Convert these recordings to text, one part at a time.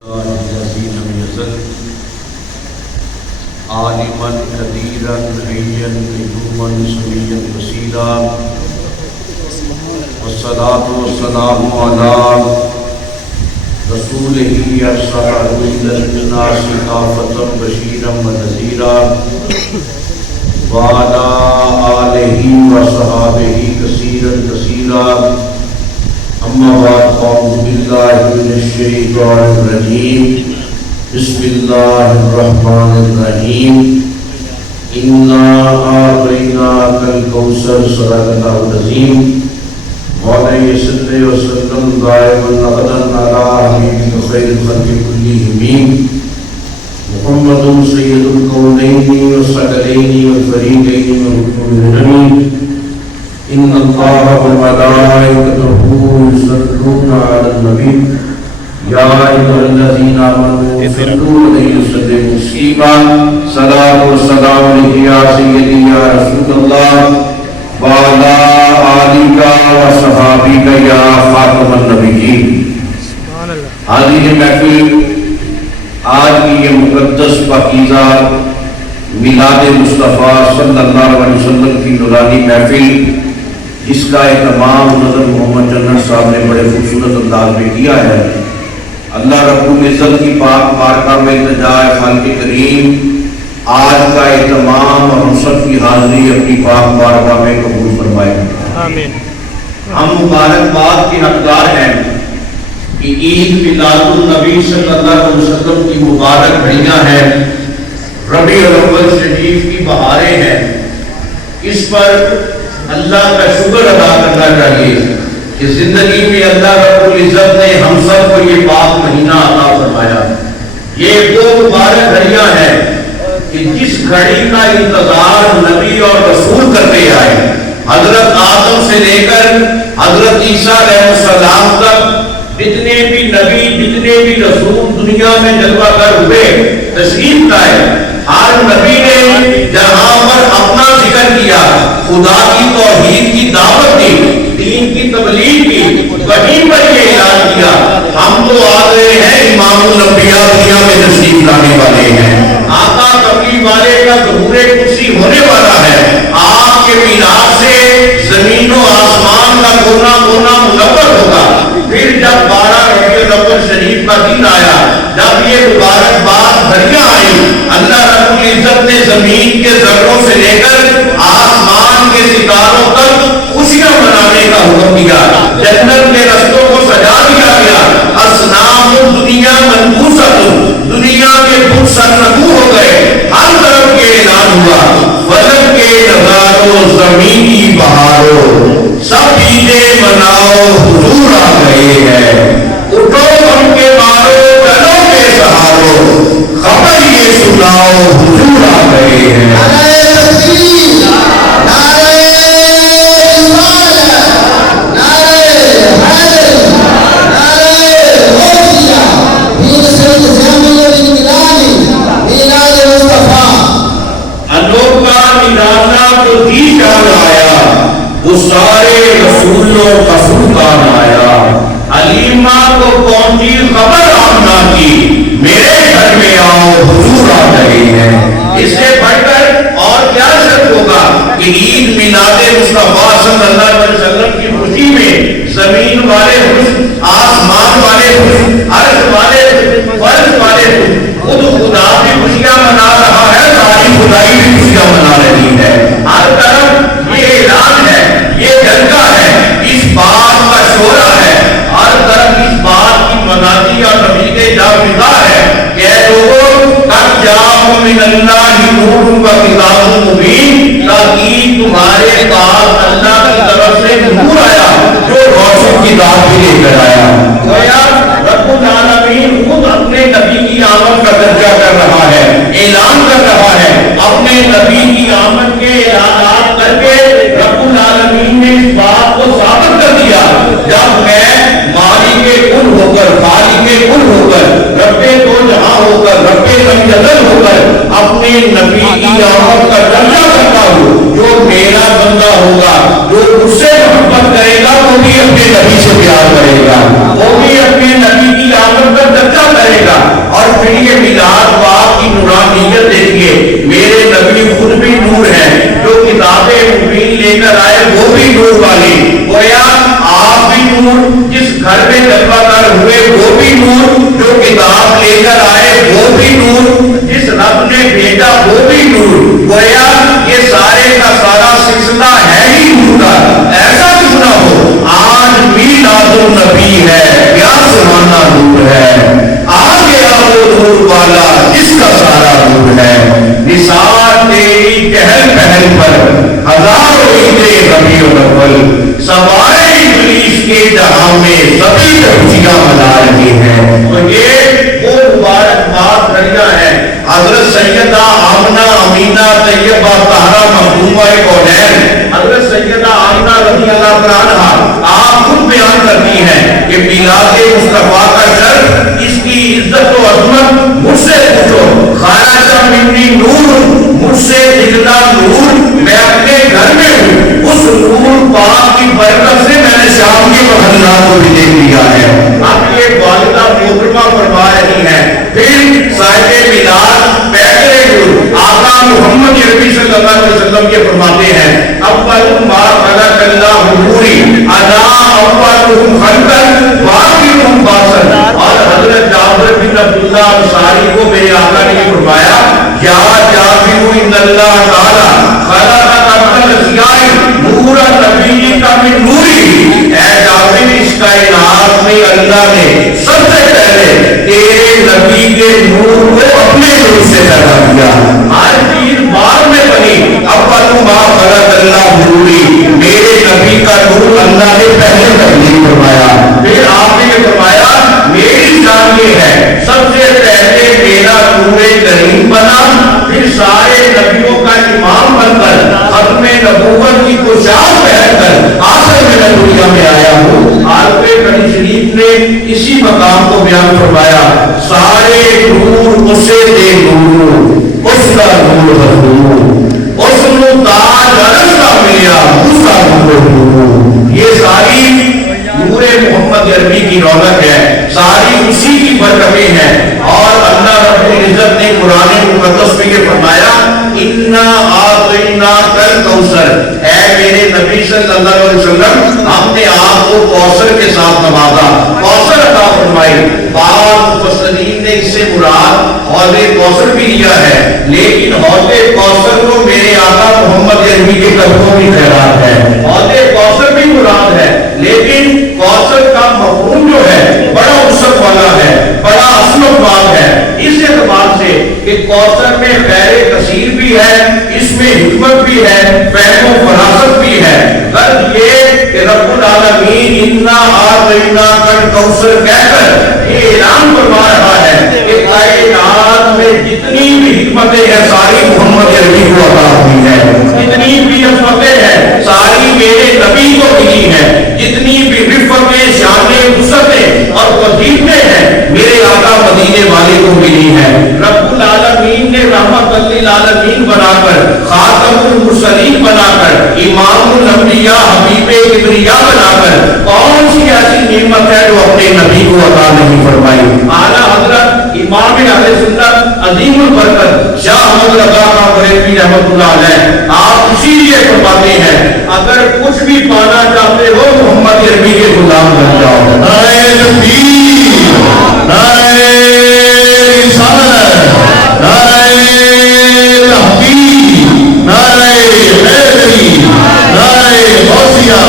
الذي لم يزل عالما قديرا حيا قيوما سميعا بصيرا والصلاة والسلام على رسوله أرسله إلى الناس كافة بشيرا ونذيرا وعلى آله وصحبه كثيرا أما بعد فأعوذ بالله من الشيطان الرجيم بسم الله الرحمن الرحيم إنا أعطيناك الكوثر صدق الله العظيم مولاي صل وسلم دائما أبدا على حبيبك خير الخلق كلهم محمد سيد الكونين والثقلين والفريقين والمؤمنين إن الله وملائكته يصلون على النبي يا أيها الذين آمنوا صلوا عليه وسلموا تسليما صلاة والسلام عليك يا سيدي يا رسول الله وعلى آلك وصحابك يا خاتم النبيين. حاضرین محفل، آج کی یہ مقدس پاکیزہ میلاد مصطفیٰ صلی اللہ علیہ وسلم کی نورانی محفل، جس کا اہتمام حضرت محمد جنرل صاحب نے بڑے خوبصورت انداز میں کیا ہے، اللہ رب العزت کی پاک بارگاہ میں التجا ہے خالق کریم آج کا اہتمام اور ہم سب کی حاضری اپنی پاک بارگاہ میں قبول فرمائے. آمین. ہم مبارکباد کے حقدار ہیں کہ عید میلاد النبی صلی اللہ علیہ وسلم کی مبارک گھڑیاں ہیں، ربیع الاول شریف کی بہاریں ہیں. اس پر اللہ کا شکر ادا کرنا چاہیے کہ زندگی میں اللہ رب العزت نے ہم سب کو یہ پاک مہینہ عطا فرمایا. یہ وہ مبارک گھڑیاں ہیں کہ جس گھڑی کا انتظار نبی اور رسول کرتے آئے. حضرت آدم سے لے کر حضرت عیسیٰ علیہ السلام تک جتنے بھی نبی جتنے بھی رسول دنیا میں جلوہ گر ہوئے تشریف لائے، ہر نبی نے جہاں پر اپنا ذکر کیا، خدا کی توحید کی دعوت دی، دین کی تبلیغ کی، وہیں پر یہ اعلان کیا ہم تو آ گئے ہیں امام الانبیاء دنیا میں تشریف لانے والے ہیں. آقا کملی والے کا ظہور کرسی ہونے والا ہے. آپ کے میلاد سے زمین و آسمان کا کونا کونا منور ہوگا. پھر جب 12 ربیع الاول شریف کا دن آیا، جب یہ مبارکباد گھڑیاں آئیں، اللہ رب العزت نے زمین کے ذروں سے لے کر آسمان کے ستاروں تک خوشیاں منانے کا حکم دیا. جنت کے رستوں کو سجا دیا گیا. اصنام دنیا منبوست، دنیا کے بت سرنگو ہو گئے. ہر طرف یہ اعلان ہوا فلک کے نظاروں زمینی بہاروں سب عیدیں مناؤ حضور آ گئے ہیں. اٹھو ہم کے مارو چلو کے سہارو خبر یہ سناؤ حضور آ گئے ہیں. وہ سارے رسولوں کا سلطان آیا. حلیمہ کو پہنچی خبر آمنہ کی میرے گھر میں آؤ حضور آ رہے ہیں. اس سے بڑھ کر اور کیا شک ہوگا کہ عید میلاد مصطفیٰ صلی اللہ علیہ وسلم کی خوشی میں زمین والے خوش، آسمان والے خوش، عرش والے خوش، فرش والے خوش، خود خدا بھی خوشیاں منا رہا ہے، ساری خدائی بھی خوشیاں منا رہی ہے. ہر طرف یہ اعلان ہے، یہ جلوہ ہے، اس بات کا شورا ہے. ہر طرف اس بات کی منادی اور نبیتے جا ملا ہے کہ اے لوگوں قد جاءکم من اللہ نور و کتاب مبین، تاکہ تمہارے پاس اللہ کی طرف سے نور آیا جو روشن کتاب بھی لے کر آیا. گویا رب العالمین خود اپنے نبی کی آمد کا درجہ کر رہا ہے، اعلان کر رہا ہے. اپنے نبی کی آمد کے اعلانات کر کے رب العالمین نے اس بات کو ثابت کر دیا جب میں مالک کل ہو کر، خالق کل ہو کر، رب دو جہاں ہو کر، رب منجدل ہو کر اپنے نبی کی آمد کا درجہ کرتا ہوں. جو میرا بندہ ہوگا، جو مجھ سے محبت کرے گا، وہ بھی اپنے نبی سے پیار کرے گا، وہ بھی اپنے نبی کی آمد کا درجہ کرے گا. بھی نور والی. گویا آپ بھی نور, جس گھر میں جلوہ گر ہوئے وہ بھی نور, جو کتاب لے کر آئے وہ بھی نور, جس رب نے بھیجا وہ بھی نور. گویا یہ سارے کا سارا سلسلہ ہے ہی نور کا. ایسا کچھ نہ ہو, آج میلاد النبی ہے, کیا زمانہ نور ہے. آ گیا وہ نور والا جس کا سارا نور ہے. نثار تیری چہل پہل پر ہزاروں عیدیں ربیع الاول, سوائے ابلیس کے جہاں میں سبھی خوشیاں منا رہی ہیں. تو یہ وہ مبارک بات دریا ہے. حضرت سیدہ آمنہ امینہ طیبہ طاہرہ مخدومہ کونین, حضرت سیدہ آمنہ رضی اللہ عنہا آپ خود بیان کرتی ہیں کہ میلاد مصطفیٰ کا شرف, اس کی عزت و عظمت مجھ سے پوچھو. خارج منی نور, مجھ سے نکلا نور, میں اپنے گھر میں ہوں. اس نور پاک کی برکت سے میں نے شام کے محلات کو بھی دیکھ لیا ہے. اب یہ والدہ محترمہ فرما رہی ہیں. پھر صاحب میلاد پہلے نور آقا محمد عربی صلی اللہ علیہ وسلم یہ فرماتے ہیں, اول ما خلق اللہ نوری انا اولهم خلقا واخرهم باسا. اور حضرت جابر بن عبداللہ انصاری کو میرے آقا نے یہ فرمایا, یا جابر ان اللہ تعالی خلق قبل الاشیاء نور النبی کا من نوری. اے جابر, اس کائنات میں اللہ نے سب سے پہلے تیرے نبی کے نور کو اپنے نور سے پیدا کیا. ہر چیز بعد میں بنی. اول ما خلق اللہ نوری, میرے نبی کا نور اللہ نے پہلے تخلیق فرمایا. پھر آپ نے یہ فرمایا میری شان یہ ہے, سب سے پہلے میرا نور کریم بنا, پھر سارے نبیوں کا امام بن کر ختم نبوت کی پوشاک پہن کر آخر میں دنیا میں آیا ہوں. حضرت بنی شریف نے اسی مقام کو بیان فرمایا, سارے نور اسے دے نور, اس کا نور حضور, اس نو تاج عرش کا ملیا, اس کا نور. یہ ساری نور محمد عربی کی رونق ہے, ساری اسی کی برکتیں ہیں. اور اللہ رب العزت نے قرآن مقدس میں یہ فرمایا, انا اعطیناک الکوثر, اے میرے نبی صلی اللہ علیہ وسلم ہم نے آپ کو کوثر کے ساتھ نوازا, کوثر عطا فرمائی. بعض مفسرین نے اس سے مراد حوض کوثر بھی لیا ہے, لیکن حوض کوثر کو میرے آقا محمد عربی کے قدموں کی خیرات ہے. حوض کوثر بھی مراد ہے, لیکن کوثر کا مفہوم جو ہے بڑا وسعت والا ہے, بڑا عظمت والا ہے. اس اعتبار سے کہ کوثر میں خیر کثیر بھی ہے, اس میں حکمت بھی ہے, فہم و فراست بھی ہے. غرض یہ کہ رب العالمین انا اعطیناک الکوثر کہہ کر یہ اعلان فرما رہا ہے کہ کائنات میں جتنی بھی حکمتیں ہیں ساری محمد عربی کو عطا ہوئی ہے, جتنی بھی عظمتیں ہیں ساری میرے نبی کو ملی ہیں, جتنی بھی رفعتیں, شانیں, وسعتیں اور وظیفے ہیں میرے آقا مدینے والے کو ملی ہیں. رب العالمین نے رحمت للعالمین بنا کر, خاتم المرسلین بنا کر, امام الانبیاء حبیب کبریاء بنا کر کون سی ایسی نعمت ہے جو اپنے نبی کو عطا نہیں فرمائی. اعلیٰ حضرت امام اہل سنت عظیم البرکت شاہ احمد رضا خان بریلوی رحمۃ اللہ علیہ آپ اسی لیے فرماتے ہیں, اگر کچھ بھی پانا چاہتے ہو محمد عربی کے غلام بن جاؤ. نعرہ تکبیر, نعرہ رسالت, نعرہ تحقیق, نعرہ حیدری, نعرہ غوثیہ.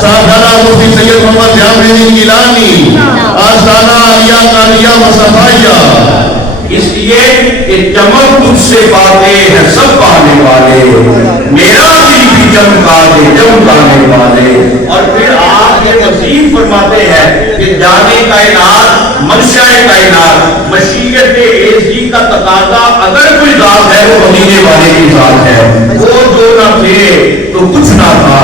سادھانہ مفتی سید محمد جعفری گیلانی, آستانہ عالیہ قادریہ مصطفیہ. اس لیے کہ چمک تجھ سے پاتے ہیں سب پانے والے, میرا دل بھی چمکا دے چمکانے والے. اور پھر آپ یہ مزید فرماتے ہیں کہ جانے کائنات, منشاء کائنات, مشیت ایزی کا تقاضا اگر کوئی ذات ہے وہ مدینے والے کی ذات ہے. وہ جو نہ تھے تو کچھ نہ تھا,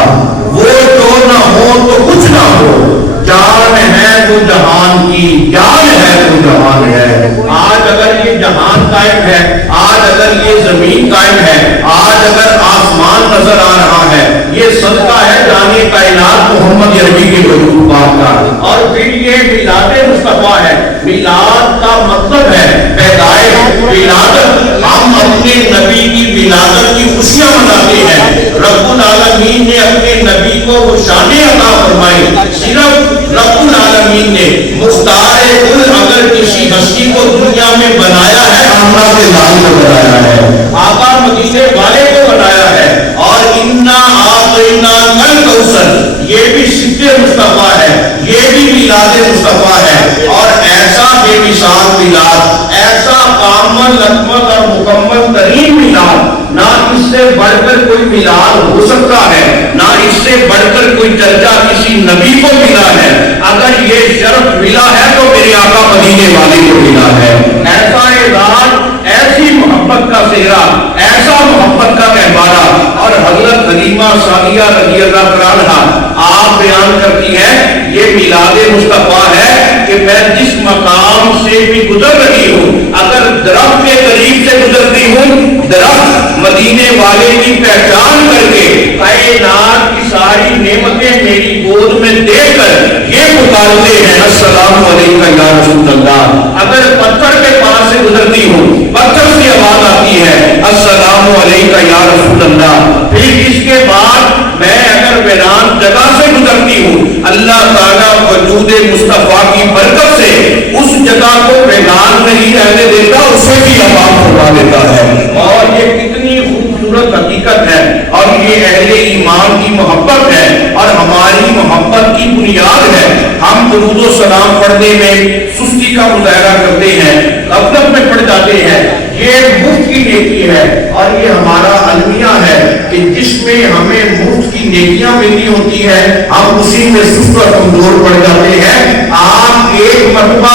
وہ جو نہ ہو تو کچھ نہ ہو, جان ہے تو جہان کی, جان ہے تو جہان ہے. آج اگر یہ جہان قائم ہے, آج اگر یہ زمین قائم ہے, آج اگر آسمان نظر آ رہا ہے, یہ صدقہ ہے جانے کائنات محمد عربی کے وجود پاک کا. اور پھر یہ میلاد مصطفیٰ ہے. میلاد کا مطلب ہے پیدائش, ولادت. ہم اپنے نبی کی ولادت کی خوشیاں مناتے ہیں. رب العالمین نے اپنے نبی کو کو وہ شانیں عطا فرمائی۔ صرف رب العالمین نے مختار کل اگر کسی ہستی کو دنیا میں بنایا ہے، آمنہ کے لال کو بنایا ہے، آقا مدینے والے کو بنایا ہے۔ اور انا آتینا کل کوثر، یہ بھی صدق مصطفیٰ ہے، یہ بھی میلاد مصطفیٰ ہے۔ اور ایسا بے مثال میلاد، ایسا کامل اکمل اور مکمل ترین میلاد، نہ اس سے بڑھ کر کوئی میلاد ہو سکتا ہے، نہ اس سے بڑھ کر کوئی درجہ کسی نبی کو ملا ہے۔ اگر یہ شرف ملا ہے تو میرے آقا مدینے والے کو ملا ہے۔ ایسا اعزاز، ایسی محبت کا صحرا، ایسا محبت کا گہوارہ۔ اور حضرت حلیمہ سعدیہ رضی اللہ عنہا آپ بیان کرتی ہے یہ میلاد مصطفیٰ ہے کہ میں جس مقام سے بھی گزر رہی ہوں، اگر درخت کے قریب سے گزرتی ہوں، درخت مدینے والے کی پہچان کر کے کائنات کی ساری نعمتیں میری گود میں دے کر یہ پکارتے ہیں السلام علیکم یا رسول اللہ۔ اگر پتھر کے پاس سے گزرتی ہوں، پتھر سے آواز آتی ہے السلام علیکم یا رسول اللہ۔ پھر اس کے بعد میں اگر ویران جگہ سے گزرتی ہوں، اللہ تعالیٰ وجود مصطفیٰ کی برکت سے اس جگہ کو ویران نہیں رہنے دیتا، اسے بھی آباد کروا دیتا ہے۔ اور یہ کتنی خوبصورت حقیقت ہے، اور یہ اہل ایمان کی محبت ہے، اور ہماری محبت کی بنیاد ہے۔ ہم درود و سلام پڑھنے میں سستی کا مظاہرہ کرتے ہیں، غفلت میں پڑ جاتے ہیں۔ یہ مفت کی نیکی ہے، اور یہ ہمارا المیہ ہے کہ جس میں ہمیں مفت کی نیکیاں ملتی ہوتی ہیں، ہم اسی میں سست اور کمزور پڑ جاتے ہیں۔ آپ ایک مرتبہ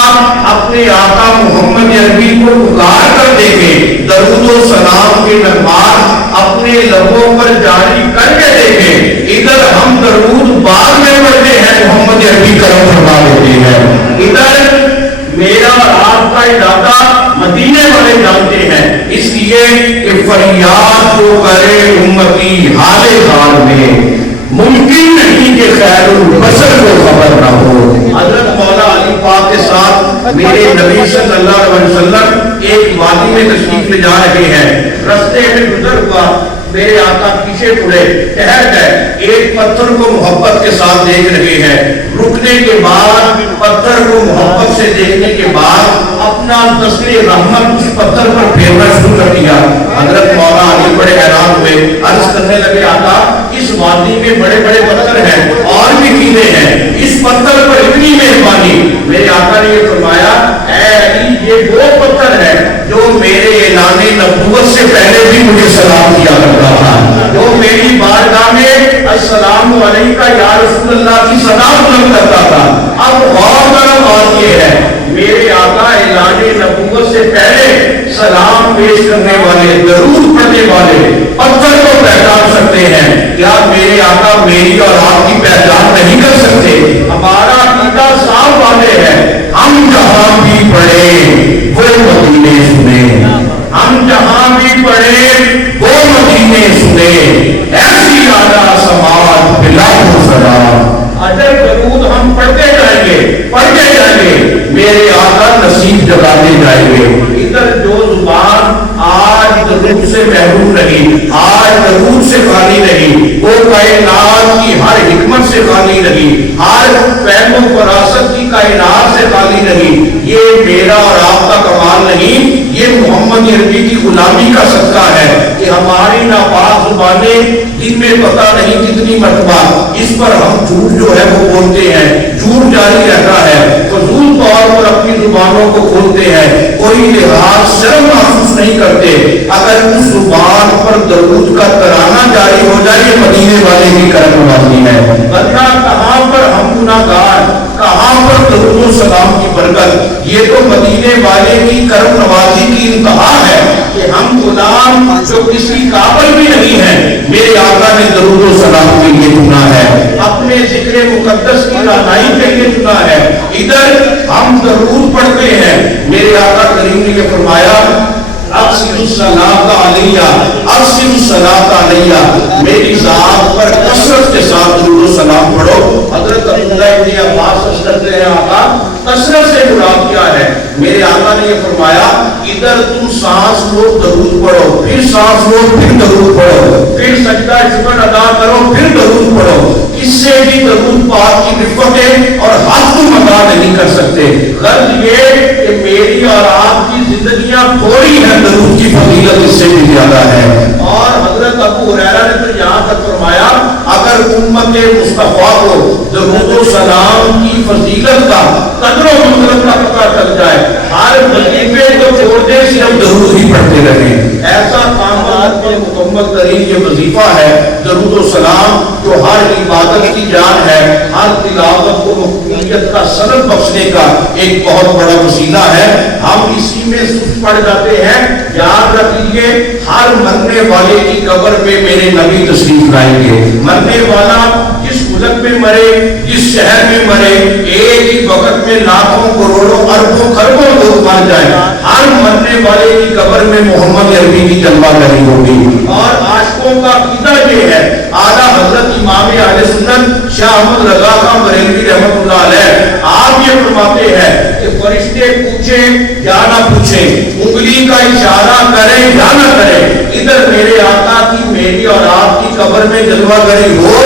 اپنے آقا محمد عربی کو پکار کر دیکھیں، درود و سلام کے نغمات اپنے لبوں پر جاری کر کے دیکھیں۔ ادھر ہم درود بعد میں پڑھتے ہیں، محمد عربی کرم فرما دیتے ہیں۔ ادھر میرا اور آپ کا علاقہ مدینے والے جانتے ہیں، اس لیے کہ فریاد جو کرے امتی حال حال میں، ممکن نہیں کہ خیر البشر کو خبر نہ ہو۔ حضرت مولا علی پاک کے ساتھ میرے نبی صلی اللہ علیہ وسلم ایک وادی میں تشریف لے جا رہے ہیں، رستے میں گزر ہوا، میرے آقا پیچھے پڑے، ٹہر گئے، ایک پتھر کو محبت کے ساتھ دیکھ رہے ہیں۔ رکنے کے بعد پتھر کو محبت سے دیکھنے کے بعد اپنا تسلی رحمت اس پتھر پر پھیرنا شروع کر دیا۔ حضرت مولا علی بڑے حیران ہوئے، عرض کرنے لگے آقا اس وادی میں بڑے بڑے پتھر ہیں اور بھی ٹیلے ہیں، اس پتھر پر اتنی مہربانی۔ میرے آقا نے یہ فرمایا اے علی یہ وہ پتھر ہے جو میرے اعلان نبوت سے پہلے بھی مجھے سلام کیا کرتا تھا، جو میری بارگاہ میں السلام علیکم یا رسول اللہ کی صدا بلند کرتا تھا۔ اب غور کرو، بات یہ ہے میرے آقا اعلان نبوت سے پہلے سلام پیش کرنے والے، درود پڑھنے والے پتھر کو پہچان سکتے ہیں، کیا میرے آقا میری اور آپ کی پہچان نہیں کر سکتے؟ ہمارا عقیدہ صاف واضح ہے، ہم جہاں بھی پڑھیں وہ مدینے سنیں، ہم جہاں بھی پڑھیں وہ مدینے سنیں، ایسی اعلیٰ سماعت بلا سلام۔ اگر درود ہم پڑھتے جائیں گے، پڑھتے جائیں گے، میرے آقا نصیب جگاتے جائیں گے۔ ادھر جو زبان آج درود سے محروم رہی، آج درود سے خالی رہی، وہ کائنات کی ہر حکمت سے خالی رہی، ہر فہم و فراست کی کائنات سے خالی رہی۔ یہ میرا اور آپ کا کمال نہیں، یہ محمد عربی کی غلامی کا صدقہ ہے کہ ہماری ناپاک زبانیں جن میں پتہ نہیں کتنی مرتبہ اس پر ہم جھوٹ جو ہے وہ بولتے ہیں، جھوٹ جاری رہتا ہے، فضول طور پر اپنی زبانوں کو کھولتے ہیں، کوئی لحاظ شرم محسوس نہیں کرتے۔ اگر اس زبان پر درود کا ترانہ جاری ہو جائے یہ مدینے والے کی کرم نوازی ہے، ورنہ کہاں پر ہم گناہگار، کہاں پر درود و سلام کی برکت۔ یہ تو مدینے والے کی کرم نوازی کی انتہا ہے کہ ہم غلام جو کسی قابل بھی نہیں ہیں، میرے آقا نے درود و سلام کے لیے چنا ہے، اپنے ذکر مقدس کی رہنمائی کے لیے چنا ہے۔ ادھر ہم درود پڑھتے ہیں، میرے آقا کریم نے یہ فرمایا ارسل الصلاۃ علیہ، ارسل الصلاۃ علیہ، میری ذات پر کثرت کے ساتھ درود و سلام پڑھو۔ حضرت عبداللہ ابن عباس کرتے ہیں آقا کثرت سے مراد کیا ہے؟ میرے آقا نے یہ فرمایا ادھر تم سانس لو درود پڑھو، پھر سانس لو پھر درود پڑھو، پھر سجدہ شکر ادا کرو پھر درود پڑھو۔ اس سے بھی درود پاک کی رفعتیں اور حق تم ادا نہیں کر سکتے۔ غرض یہ کہ میری اور آپ کی زندگیاں تھوڑی ہیں، درود کی فضیلت اس سے بھی زیادہ ہے۔ اور حضرت ابو ہریرہ نے تو یہاں تک فرمایا اگر امت مصطفیٰ کو درود و سلام کی فضیلت کا قدر و منزلت کا پتہ چل جائے، ہر وظیفے کو چھوڑ دے صرف درود ہی پڑھتے رہیں۔ ایسا کامل میں مکمل ترین یہ وظیفہ ہے درود و سلام، جو ہر عبادت کی جان ہے، ہر تلاوت کو مقبولیت کا سند بخشنے کا ایک بہت بڑا وسیلہ ہے۔ ہم اسی میں سست پڑ جاتے ہیں۔ یاد رکھ لیجیے ہر مرنے والے کی قبر پہ میرے نبی تشریف لائیں گے۔ مرنے والا جس ملک میں مرے، جس شہر میں مرے، ایک ہی وقت میں لاکھوں کروڑوں اربوں خربوں لوگ مر جائیں، ہر مرنے والے کی قبر میں محمد عربی کی جلوہ گری ہوگی۔ اور عاشقوں کا عقیدہ یہ ہے، اعلیٰ حضرت امام اہل سنت شاہ احمد رضا خان بریلوی رحمۃ اللہ علیہ آپ یہ فرماتے ہیں کہ فرشتے پوچھیں یا نہ پوچھیں، انگلی کا اشارہ کریں یا نہ کریں، ادھر میرے آقا کی میری اور آپ کی قبر میں جلوہ گری ہو،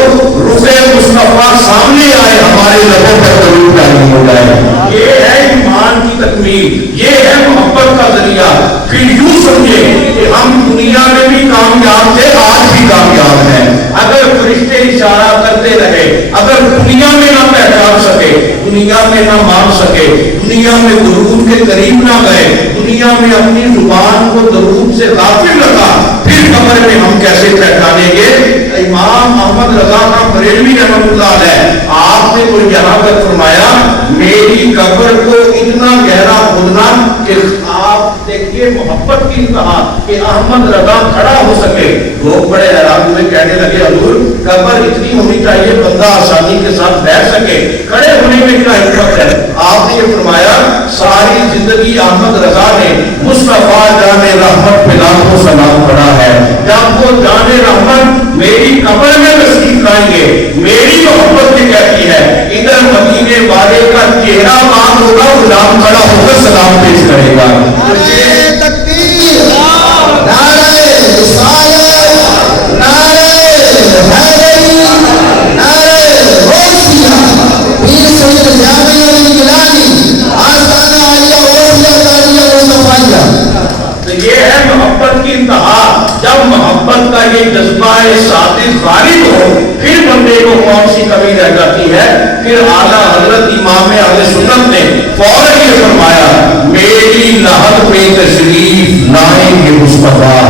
رخ مصطفیٰ سامنے آئے، ہمارے لبوں پر درود جاری ہو جائے۔ یہ ہے ایمان کی تکمیل، یہ ہے محبت کا ذریعہ۔ پھر یوں سمجھے کہ ہم دنیا میں بھی کامیاب تھے، آج بھی کامیاب ہیں۔ اگر فرشتے اشارہ کرتے رہے، اگر دنیا میں نہ پہچان سکے، دنیا میں نہ مان سکے، دنیا میں درود کے قریب نہ گئے، دنیا میں اپنی زبان کو درود سے غافل رکھا، پھر قبر میں ہم کیسے پہچانیں گے؟ امام احمد رضا خان بریلوی رحمۃ اللہ علیہ آپ نے تو یہاں تک فرمایا میری قبر کو اتنا گہرا کھودنا کہ آپ دیکھیے محبت کی انتہا کہ احمد رضا کھڑا ہو سکے۔ لوگ بڑے حیران ہوئے، کہنے لگے حضور قبر اتنی ہونی چاہیے بندہ آسانی کے ساتھ بیٹھ سکے، کھڑے ہونے میں کیا حکمت ہے؟ آپ نے یہ فرمایا ساری زندگی احمد رضا نے مصطفیٰ جان رحمت پہ لاکھوں سلام پڑھا ہے۔ جب وہ جان رحمت میری قبر میں تشریف لائیں گے، میری محبت یہ کہتی ہے ادھر مدینے والے کا چہرہ مام ہوگا، غلام کھڑا ہو کر سلام پیش کرے گا۔ نعرہ تکبیر، نعرہ رسالت، نعرہ حیدری، نعرہ غوثیہ، پیر سید جامع الجیلانی، آستانہ عالیہ غوثیہ قادریہ مصطفیہ۔ تو یہ ہے محبت کی انتہا۔ جب محبت کا یہ جذبہ صادق غالب ہو، پھر بندے کو کون سی کمی رہ جاتی ہے؟ پھر اعلیٰ حضرت امام اہل سنت نے فوراً یہ فرمایا میری لحد پہ تشریف لائیں گے مصطفیٰ،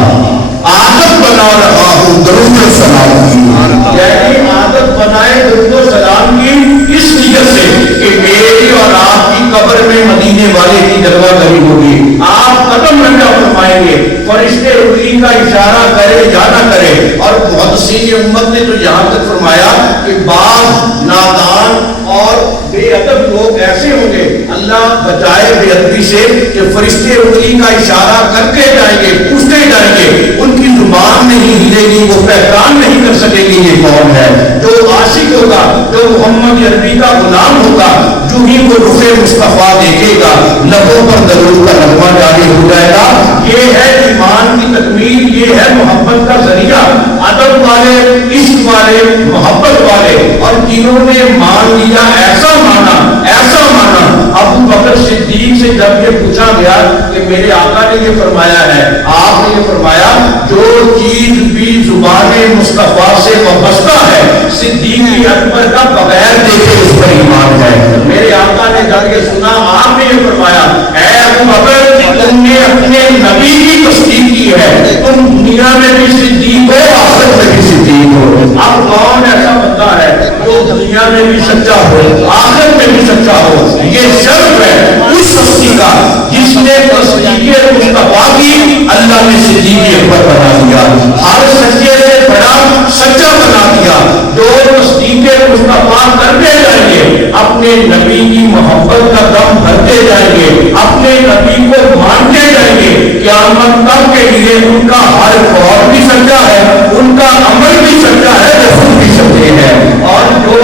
عادت بنا رہا ہوں درود و سلام کی۔ یعنی عادت بنائے درود و سلام کی اس نیت سے کہ میری اور آپ کی قبر میں مدینے والے کی جلوہ گری ہوگی۔ آپ قدم رکھا فرمائیں گے، فرشتے انگلی کا اشارہ کرے یا نہ کرے۔ اور محدثین امت نے تو یہاں تک فرمایا کہ بعض نادان اور بے ادب لوگ ایسے ہوں گے، اللہ بچائے بے ادبی سے، کہ فرشتے انگلی کا اشارہ کرتے جائیں گے، پوچھتے جائیں گے، ان کی زبان نہیں ہلے گی، وہ پہچان نہیں کر سکے گی یہ کون ہے۔ جو عاشق ہوگا، جو محمد عربی کا غلام ہوگا، جو ہی وہ رخ مصطفیٰ دیکھے گا، لبوں پر درود کا نغمہ جاری ہو جائے گا۔ یہ ہے ایمان کی تکمیل، یہ ہے محبت کا ذریعہ۔ ادب والے، عشق والے، محبت والے، اور جنہوں نے مان لیا ایسا مانا، ایسا مانا۔ ابو بکر صدیق سے جب یہ پوچھا گیا کہ میرے آقا نے یہ فرمایا ہے، آپ نے یہ فرمایا جو چیز بھی زبان مصطفیٰ سے وابستہ ہے صدیق اکبر کا بغیر دیکھے اس پر ایمان ہے۔ میرے آقا نے جب یہ سنا، آپ نے یہ فرمایا اے ابو بکر تم نے اپنے نبی کی تصدیق کی ہے، تم دنیا میں بھی صدیق ہو، آخرت میں بھی صدیق ہو۔ اب کون ایسا بندہ ہے جو دنیا میں بھی سچا ہو، آخرت میں بھی سچا ہو؟ یہ شرف ہے اس ہستی کا جس نے تصدیق مصطفیٰ کی اللہ نے صدیق اکبر بنا دیا، ہر سچے سے بڑا سچا بنا دیا۔ جو تصدیق مصطفیٰ کرتے جائیں گے، اپنے نبی کی محبت کا دم بھرتے جائیں گے، اپنے نبی کو مانتے جائیں گے، قیامت تک کے لیے ان کا ہر قول بھی سچا ہے، ان کا عمل بھی سچا ہے، رسول بھی سچے ہیں، اور جو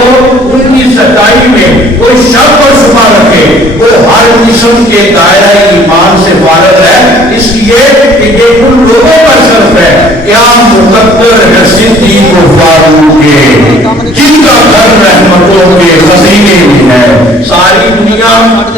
ان کی سچائی میں کوئی شک اور شبہ رکھے وہ ہر قسم کے دائرہ ایمان سے فارغ ہے، اس لیے کہ یہ ان لوگوں کا شرف ہے کیا مقدر ہے صدیق و فاروق کے، جن کا گھر رحمتوں کے خزینے میں ہے۔ ساری دنیا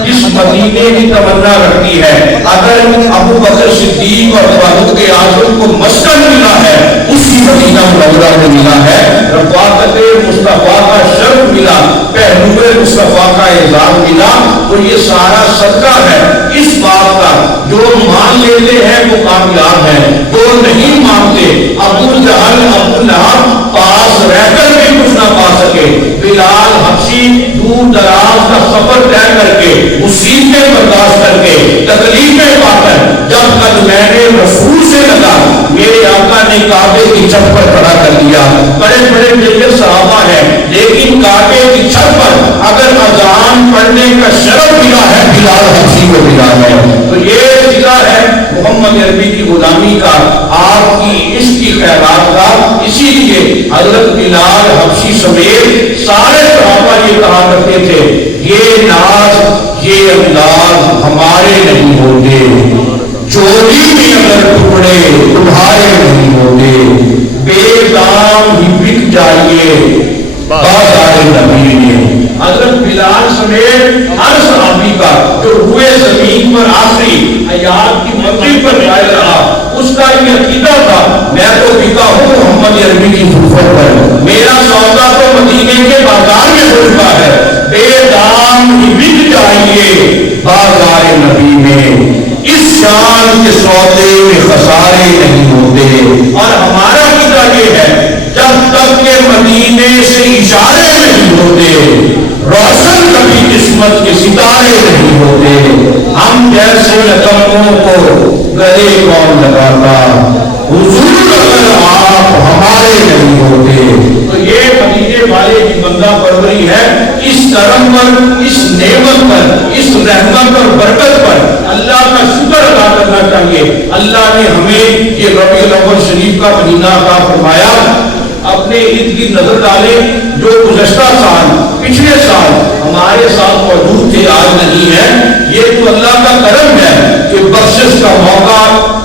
اس مدینے کی تمنا رکھتی ہے، اگر ابو بکر صدیق اور فاروق اعظم کو مسکن ملا ہے اسی مدینہ منورہ میں ملا ہے، رفاقت مصطفیٰ کا شرف ملا، پہلو مصطفیٰ کا اعزاز ملا، تو یہ سارا صدقہ ہے اس بات کا۔ جو مان لیتے ہیں وہ کامیاب ہیں، جو نہیں مانتے ابو جہل ابو لہب پاس رہ کر بھی کچھ نہ پا سکے۔ بلال حبشی دور دراز کا سفر طے کر کے، مصیبتیں برداشت کر کے، تکلیفیں پا کر جب تک میں نے رسول سے لگا میرے آقا نے کعبے کی چھت پر کھڑا کر دیا۔ بڑے بڑے جلیل صحابہ ہیں لیکن کعبے کی چھت پر اگر اذان پڑھنے کا شرف ملا ہے بلال حبشی کو ملا ہے، تو یہ ذکر ہے محمد عربی کی غلامی کا، آپ کی عشق کی خیرات کا۔ اسی لیے حضرت بلال حبشی سمیت سارے صحابہ یہ کہا کرتے تھے یہ ناز یہ انداز ہمارے نہیں ہوتے، چوری میں اگر ٹکڑے تمہارے نہیں ہوتے، بے دام ہی بک جائیے بازار نبی میں۔ حضرت بلال سمیت ہر صحابی کا جو روئے زمین پر آخری حیات کی مغرب پر جائے رہا، اس کا یہ عقیدہ تھا میں تو بکا ہوں محمد عربی کی زلفت پر، میرا سودا تو مدینے کے بازار میں ہو چکا ہے، بے دام ہی بک جائیے بازار نبی میں، اس شان کے سودے میں خسارے نہیں ہوتے۔ اور ہمارا عقیدہ یہ ہے جب تک کہ مدینے سے اشارے نہیں ہوتے روشن کبھی قسمت کے ستارے نہیں ہوتے۔ ہم جیسے نکموں کو گلے کون لگاتا، حضور اگر آپ ہمارے نہیں ہوتے۔ تو یہ مدینے والے کی بندہ پروری ہے، اس کرم پر، اس نعمت پر، اس رحمت اور برکت پر اللہ کا شکر ادا کرنا چاہیے۔ اللہ نے ہمیں یہ ربیع الاول شریف کا مہینہ عطا فرمایا۔ اپنے ارد گرد نظر ڈالیں، جو گزشتہ سال پچھلے سال ہمارے ساتھ موجود تھے آج نہیں ہے، یہ تو اللہ کا کرم ہے کہ بخشش کا موقع،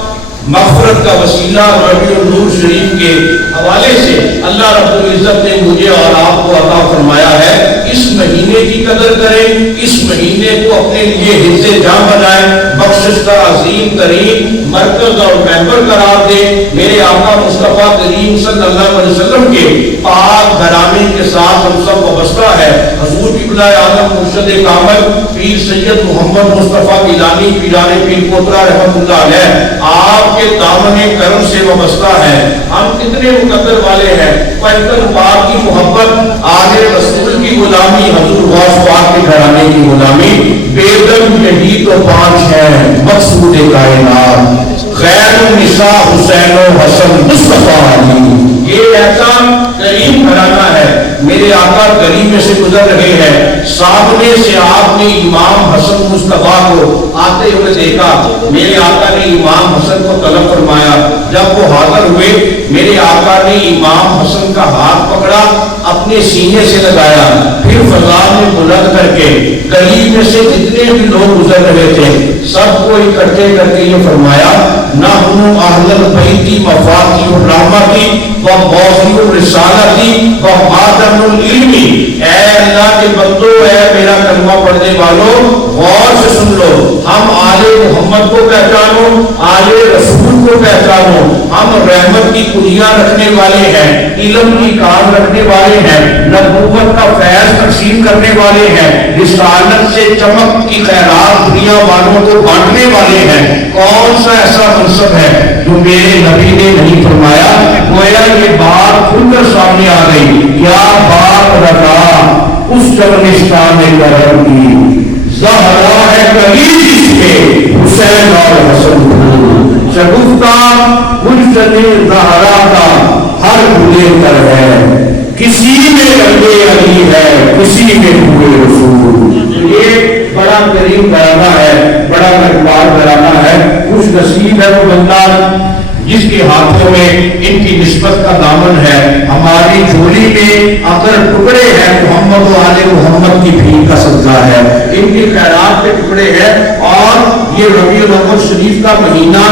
مغفرت کا وسیلہ ربیع النور شریف کے حوالے سے اللہ رب العزت نے مجھے اور آپ کو عطا فرمایا ہے۔ اس مہینے کی قدر کریں، اس مہینے کو اپنے لیے حصے جاں بنائیں، بخشش کا عظیم ترین مرکز اور ممبر قرار دیں۔ میرے آقا مصطفیٰ کریم صلی اللہ علیہ وسلم کے پاک گھرانے کے ساتھ ہم سب وابستہ ہے۔ حضور قبلہ اعظم مرشد کامل پیر سید محمد مصطفیٰ گیلانی پیران پیر پوترا رحمۃ اللہ علیہ آپ کے دامن کرم سے وابستہ ہے۔ ہم کتنے مقدر والے ہیں، پیغمبر پاک کی محبت، آل رسول کی غلامی، حضور غوث پاک کے گھرانے کی غلامی، بیگم یہی تو 5 ہیں مقصود کائنات، خیر النساء حسین و حسن مصطفیٰ علی۔ یہ ایسا کریم گھرانہ ہے، میرے آقا کریم میں سے گزر رہے ہیں، سامنے سے آپ نے امام حسن مصطفیٰ کو آتے ہوئے دیکھا، میرے آقا نے امام حسن کو طلب فرمایا، جب وہ حاضر ہوئے میرے آقا نے امام حسن کا ہاتھ پکڑا، اپنے سینے سے لگایا، پھر فضا میں بلند کر کے گلی میں سے جتنے بھی لوگ گزر رہے تھے سب کو اکٹھے کر کے یہ فرمایا، نحن اہل البیت مفاتیح الرحمتی و موضوع الرسالتی و خاتم العلم۔ اے اللہ کے بندو، اے میرا کلمہ پڑھنے والوں، غور سے سن لو، ہم آل محمد کو پہچانو، آل رسول کو پہچانو، ہم رحمت کی کنیاں رکھنے والے ہیں، علم کی کام رکھنے والے ہیں، نبوت کا فیض تقسیم کرنے والے ہیں، رسالت سے چمک کی خیرات دنیا والوں کو بانٹنے والے ہیں۔ کون سا ایسا منصب ہے جو میرے نبی نے نہیں فرمایا؟ گویا یہ بات کھل کر سامنے آ گئی، کیا بات رکھا اس چمنستان کرم کی، زہرا ہے قریب اس کے حسین اور حسن کو، شگفتہ گلشن زہرا کا ہر گلے کر ہے، کسی میں رنگے علی ہے کسی میں ہوئے رسول۔ یہ بڑا کریم گھرانہ ہے، بڑا مقبول گھرانہ ہے، خوش نصیب ہے وہ بندہ جس کے ہاتھوں میں ان کی نسبت کا دامن ہے. ہماری جھولی میں اگر ٹکڑے ہیں محمد و آل محمد کی بھیڑ کا صدقہ ہے, ان کی خیرات کے ٹکڑے ہیں. اور یہ ربیع الاول شریف کا مہینہ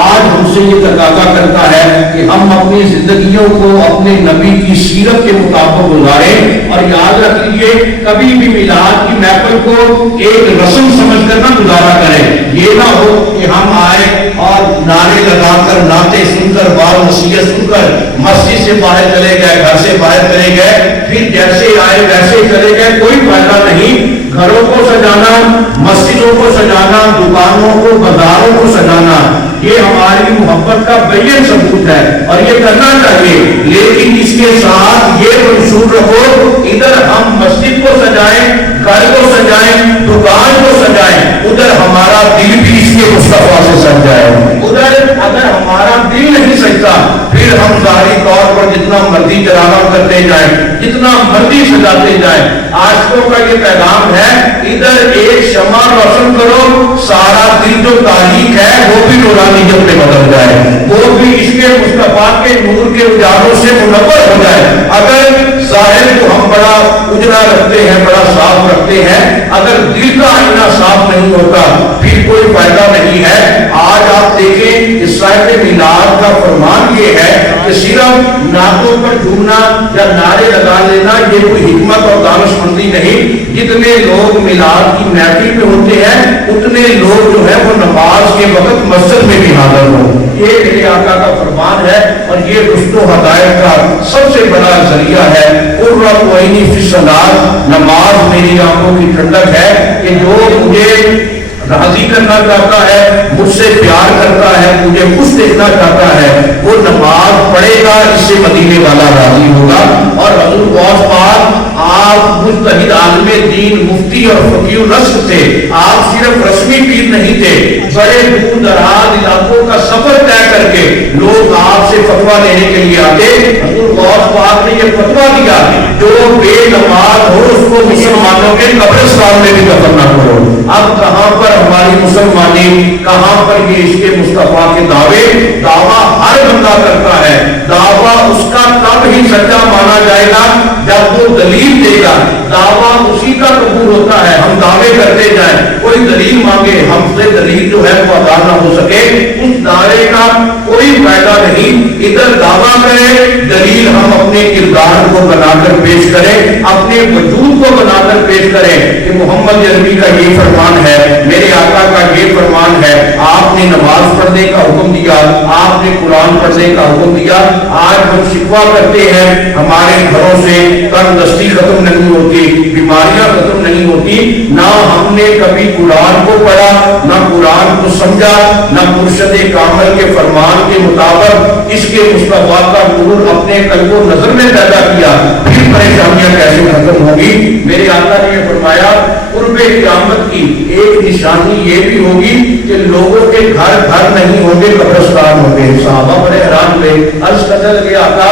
آج ہم سے یہ تقاضا کرتا ہے کہ ہم اپنی زندگیوں کو اپنے نبی کی سیرت کے مطابق گزاریں. اور یاد رکھ لیجیے کبھی بھی میلاد کی محفل کو ایک رسم سمجھ کر نہ گزارا کریں. یہ نہ ہو کہ ہم آئے اور نعرے لگا کر نعتیں سن کر بال نصیحت سن کر مسجد سے باہر چلے گئے, گھر سے باہر چلے گئے, پھر جیسے آئے ویسے چلے گئے. کوئی فائدہ نہیں. گھروں کو سجانا, مسجدوں کو سجانا, دکانوں کو, بازاروں کو سجانا, یہ ہماری محبت کا بین ثبوت ہے اور یہ کرنا چاہیے. لیکن اس کے ساتھ یہ منشور رکھو, ادھر ہم مسجد کو سجائیں, گھر کو سجائیں, دکان کو سجائیں, ادھر ہمارا دل بھی اس کے مصطفیٰ سے سج جائے. ادھر اگر ہمارا دل نہیں سجتا پھر ہم ظاہری طور پر جتنا مرضی چراغاں کرتے جائیں, جتنا مرضی سجاتے جائیں. عاشقوں کا یہ پیغام ہے, ادھر ایک شمع روشن کرو, سارا دل جو تاریخ ہے وہ بھی نورانیت میں بدل جائے, وہ بھی اس کے مصطفیٰ کے نور کے اجالوں سے منور ہو جائے. اگر ظاہر کو ہم بڑا اجلا رکھتے ہیں, بڑا صاف رکھتے ہیں, اگر دل کا آئینہ صاف نہیں ہوتا پھر کوئی فائدہ نہیں ہے. آج آپ دیکھیں اس صاحب میلاد کا فرمان یہ ہے کہ صرف نعتوں پر جھومنا یا نعرے لگا لینا یہ کوئی حکمت اور دانش مندی نہیں. جتنے لوگ میلاد کی محفل میں ہوتے ہیں اتنے لوگ جو ہے وہ نماز کے وقت مسجد میں بھی حاضر ہوں. یہ میرے آقا کا فرمان ہے اور یہ رشد و ہدایت کا سب سے بڑا ذریعہ ہے. قرۃ عینی فی الصلاۃ, نماز میری آنکھوں کی ٹھنڈک ہے کہ جو مجھے راضی کرنا چاہتا ہے, مجھ سے پیار کرتا ہے, مجھے خوش دیکھنا چاہتا ہے, وہ نماز پڑھے گا, اس سے مدینے والا راضی ہوگا. اور حضور غوث پاک آپ مجتہد عالم دین, مفتی اور فقیہ الرشد تھے. آپ صرف رسمی پیر نہیں تھے, بڑے دور دراز علاقوں کا سفر طے کر کے لوگ آپ سے فتویٰ لینے کے لیے آتے. حضور غوث پاک نے یہ فتویٰ دیا جو بے نماز ہو اس کو مسلمانوں کے قبرستان میں بھی دفن نہ کرو. اب کہاں پر ہماری مسلمانی, کہاں پر یہ عشق مصطفیٰ کے دعوے, دعویٰ ہر بندہ کرتا ہے, دعویٰ اس کا تب ہی سچا مانا جائے گا جب وہ دلیل دے گا. دعویٰ اسی کا قبول ہوتا ہے, ہم دعوے کرتے جائیں, کوئی دلیل مانگے, ہم سے دلیل جو ہے وہ ادا نہ ہو سکے, اس دعوے کا کوئی فائدہ نہیں. ادھر دعویٰ کریں, دلیل ہم اپنے کردار کو بنا کر پیش کریں, اپنے وجود کو بنا کر پیش کریں کہ محمد عربی کا یہ فرمان ہے, میرے آقا کا یہ فرمان ہے. آپ نے نماز پڑھنے کا حکم دیا, آپ نے قرآن پڑھنے کا حکم دیا. آج ہم شکوہ کرتے ہیں ہمارے گھروں سے تندرستی ختم نہیں ہوتی, بیماریاں ختم نہیں ہوتی. نہ ہم نے کبھی قرآن کو پڑھا, نہ قرآن کو سمجھا, نہ مرشد کامل کے فرمان کے مطابق اس کے مصطفیٰ کا نور اپنے قلب و نظر میں پیدا کیا. پھر پریشانیاں کیسے ختم ہوگی؟ میرے آقا نے یہ فرمایا قرب قیامت کی ایک نشانی یہ بھی ہوگی کہ لوگوں کے گھر گھر نہیں ہوں گے, قبرستان ہوں گے. صحابہ بڑے حیران ہوئے, عرض کرنے لگے آقا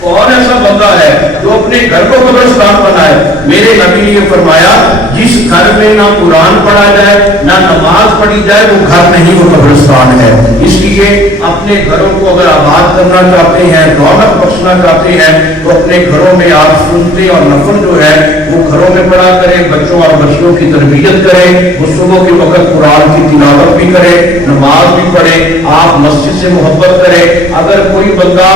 کون ایسا بندہ ہے جو اپنے گھر کو قبرستان بنائے؟ میرے نبی نے یہ فرمایا جس گھر میں نہ قرآن پڑھا جائے نہ نماز پڑھی جائے وہ گھر نہیں, وہ قبرستان ہے. اس لیے اپنے گھروں کو اگر آباد کرنا چاہتے ہیں, رونق بخشنا چاہتے ہیں تو اپنے گھروں میں آپ سنتے اور نفل جو ہے وہ گھروں میں پڑھا کریں, بچوں اور بچیوں کی تربیت کریں, وہ صبح کے وقت قرآن کی تلاوت بھی کریں, نماز بھی پڑھیں, آپ مسجد سے محبت کریں. اگر کوئی بندہ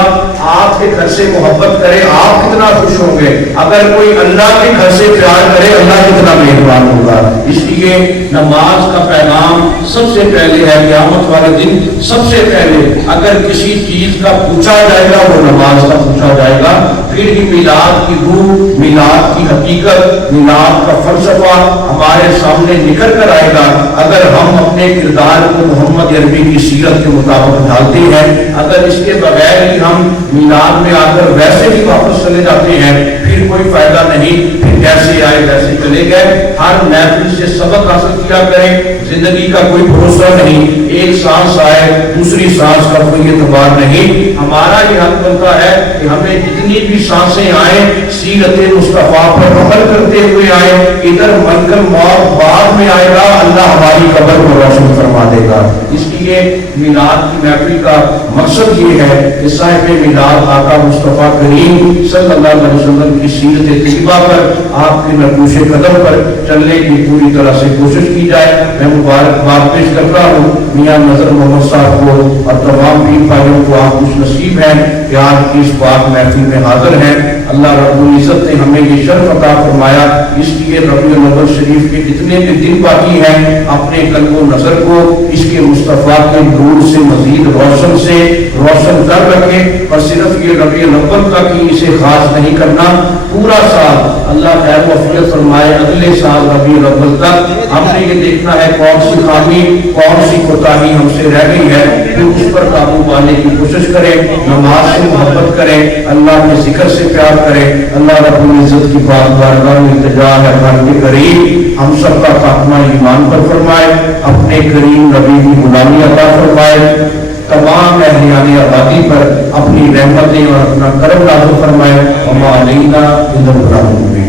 آپ کے گھر سے محبت کرے آپ کتنا خوش ہوں گے, اگر کوئی اللہ کے گھر سے پیار کرے اللہ کتنا مہربان ہوگا. اس لیے نماز کا پیغام سب سے پہلے ہے, قیامت والے دن سب سے پہلے اگر کسی چیز کا پوچھا جائے گا وہ نماز کا پوچھا جائے گا. پھر ہی میلاد کی روح, میلاد کی حقیقت, میلاد کا فلسفہ ہمارے سامنے نکل کر آئے گا اگر ہم اپنے کردار کو محمد عربی کی سیرت کے مطابق ڈھالتے ہیں. اگر اس کے بغیر ہی ہم میلاد میں آ کر اگر ویسے ہی واپس چلے جاتے ہیں پھر کوئی فائدہ نہیں، پھر جیسے آئے ویسے چلے گئے۔ ہر محفل سے سبق حاصل کیا کریں، زندگی کا کوئی بھروسہ نہیں، ایک سانس آئے دوسری سانس کا کوئی اعتبار نہیں۔ ہمارا یہ حق بنتا ہے کہ ہمیں جتنی بھی سانسیں آئیں سیرت مصطفیٰ پر عمل کرتے ہوئے آئیں۔ ادھر ملکل موت بعد میں آئے گا، اللہ ہماری قبر کو روشن فرما دے گا۔ اس لیے میلاد کی محفل کا مقصد یہ ہے کہ صاحب میلاد آقا مصطفیٰ کریم صلی اللہ علیہ وسلم کی سیرت طیبہ پر، آپ کے نقوش قدم پر چلنے کی پوری طرح سے کوشش کی جائے۔ میں مبارکباد پیش کرتا ہوں میاں نظر محمد صاحب کو اور تمام پیر بھائیوں کو، آپ خوش نصیب ہیں کہ آج کی اس پاک محفل میں حاضر ہیں۔ اللہ رب العزت نے ہمیں یہ شرف عطا فرمایا، اس لیے ربیع الاول شریف کے جتنے بھی دن باقی ہیں اپنے قلب و نظر کو اس کے مصطفیٰ کے نور سے مزید روشن کر رکھیں، اور صرف یہ ربیع الاول تک ہی اسے خاص نہیں کرنا، پورا سال اللہ خیر و عافیت فرمائے اگلے سال ربیع الاول تک ہم نے یہ دیکھنا ہے کون سی خامی کون سی کوتاہی ہم سے رہ گئی ہے، پھر اس پر قابو پانے کی کوشش کریں، نماز سے محبت کریں، اللہ کے ذکر سے پیار کریں۔ اللہ رب العزت کی بارگاہ میں التجا ہے خالق کریم ہم سب کا خاتمہ ایمان پر فرمائے، اپنے کریم نبی کی غلامی عطا فرمائے، تمام اہلیان آبادی پر اپنی رحمتیں اور اپنا کرم نازل فرمائے۔ وما علینا الا البلاغ المبین۔